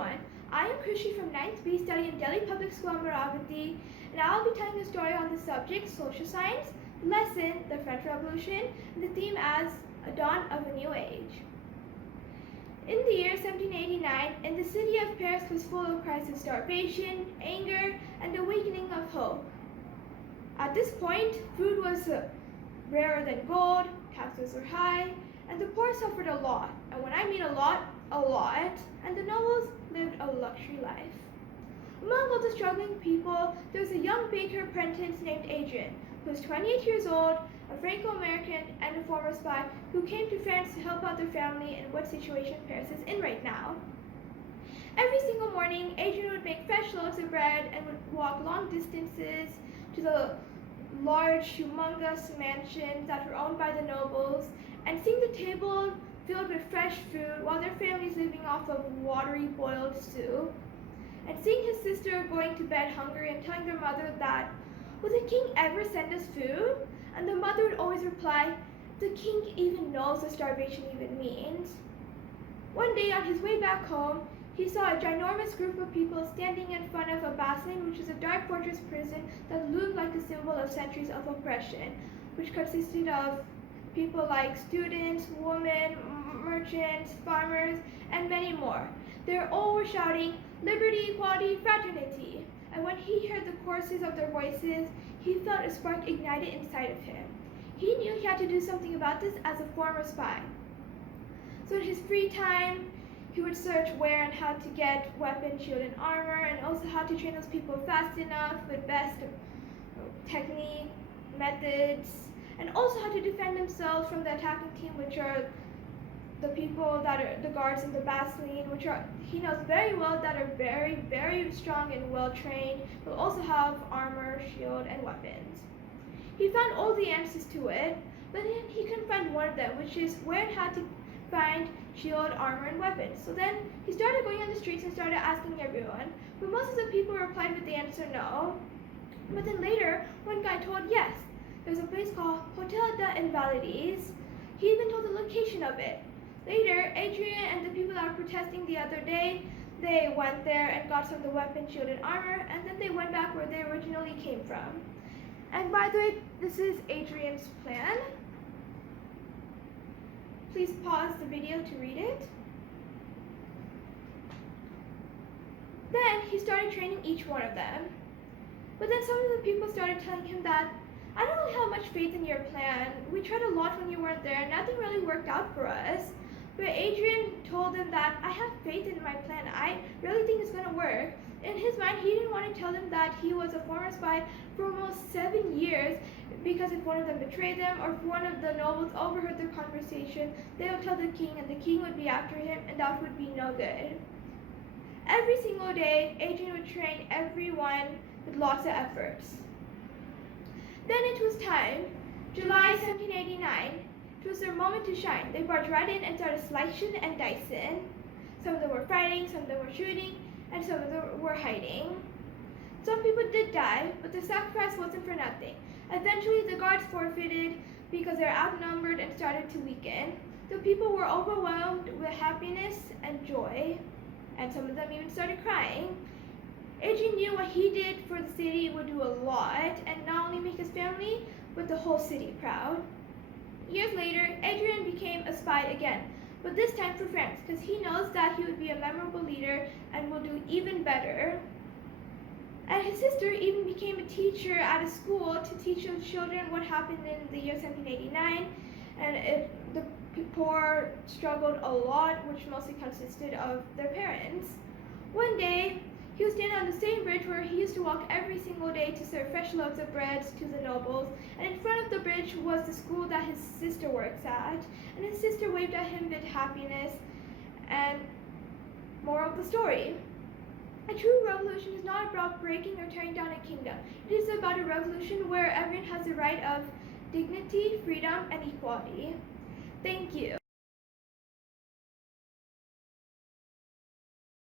everyone. I am Krishi from 9th B studying in Delhi Public School, Amaravati, and I will be telling a story on the subject social science, the lesson, the French Revolution, and the theme as a dawn of a new age. In the year 1789, in the city of Paris was full of cries of starvation, anger, and awakening of hope. At this point, food was rarer than gold, taxes were high, and the poor suffered a lot. And when I mean a lot, and the nobles lived a luxury life. Among all the struggling people, there was a young baker apprentice named Adrian, who was 28 years old, a Franco-American, and a former spy who came to France to help out their family in what situation Paris is in right now. Every single morning, Adrian would make fresh loaves of bread and would walk long distances to the large, humongous mansions that were owned by the nobles, and seeing the table filled with fresh food while their families living off of watery boiled soup, and seeing his sister going to bed hungry and telling their mother that, "Will the king ever send us food?" And the mother would always reply, "The king even knows what starvation even means." One day on his way back home, he saw a ginormous group of people standing in front of a bastion, which is a dark fortress prison that loomed like a symbol of centuries of oppression, which consisted of people like students, women, merchants, farmers, and many more. They all were shouting, "Liberty, equality, fraternity." And when he heard the choruses of their voices, he felt a spark ignited inside of him. He knew he had to do something about this as a former spy. So in his free time, he would search where and how to get weapon, shield, and armor, and also how to train those people fast enough with best technique, methods, and also how to defend themselves from the attacking team, which are the people that are the guards in the bastion, which are, he knows very well, that are very, very strong and well trained, but also have armor, shield, and weapons. He found all the answers to it, but then he couldn't find one of them, which is where and how to find shield, armor, and weapons. So then he started going on the streets and started asking everyone, but most of the people replied with the answer no. But then later, one guy told yes. There's a place called Hotel des Invalides. He even told the location of it. Later, Adrian and the people that were protesting the other day, they went there and got some of the weapons, shield, and armor, and then they went back where they originally came from. And by the way, this is Adrian's plan. Please pause the video to read it. Then he started training each one of them. But then some of the people started telling him that, "I don't really have much faith in your plan. We tried a lot when you weren't there. Nothing really worked out for us." But Adrian told them that, "I have faith in my plan. I really think it's going to work." In his mind, he didn't want to tell them that he was a former spy for almost 7 years, because if one of them betrayed them or if one of the nobles overheard their conversation, they would tell the king and the king would be after him, and that would be no good. Every single day, Adrian would train everyone with lots of efforts. Then it was time, July 1789. It was their moment to shine. They barged right in and started slicing and dicing. Some of them were fighting, some of them were shooting, and some of them were hiding. Some people did die, but the sacrifice wasn't for nothing. Eventually, the guards forfeited because they were outnumbered and started to weaken. The people were overwhelmed with happiness and joy, and some of them even started crying. Adrian knew what he did for the city would do a lot, and not only make his family, but the whole city proud. Years later, Adrian became a spy again, but this time for France, because he knows that he would be a memorable leader and will do even better. And his sister even became a teacher at a school to teach the children what happened in the year 1789, and the poor struggled a lot, which mostly consisted of their parents. One day, he was standing on the same bridge where he used to walk every single day to serve fresh loaves of bread to the nobles, and in front of the bridge was the school that his sister works at, and his sister waved at him with happiness. And moral of the story, a true revolution is not about breaking or tearing down a kingdom. It is about a revolution where everyone has the right of dignity, freedom, and equality. Thank you.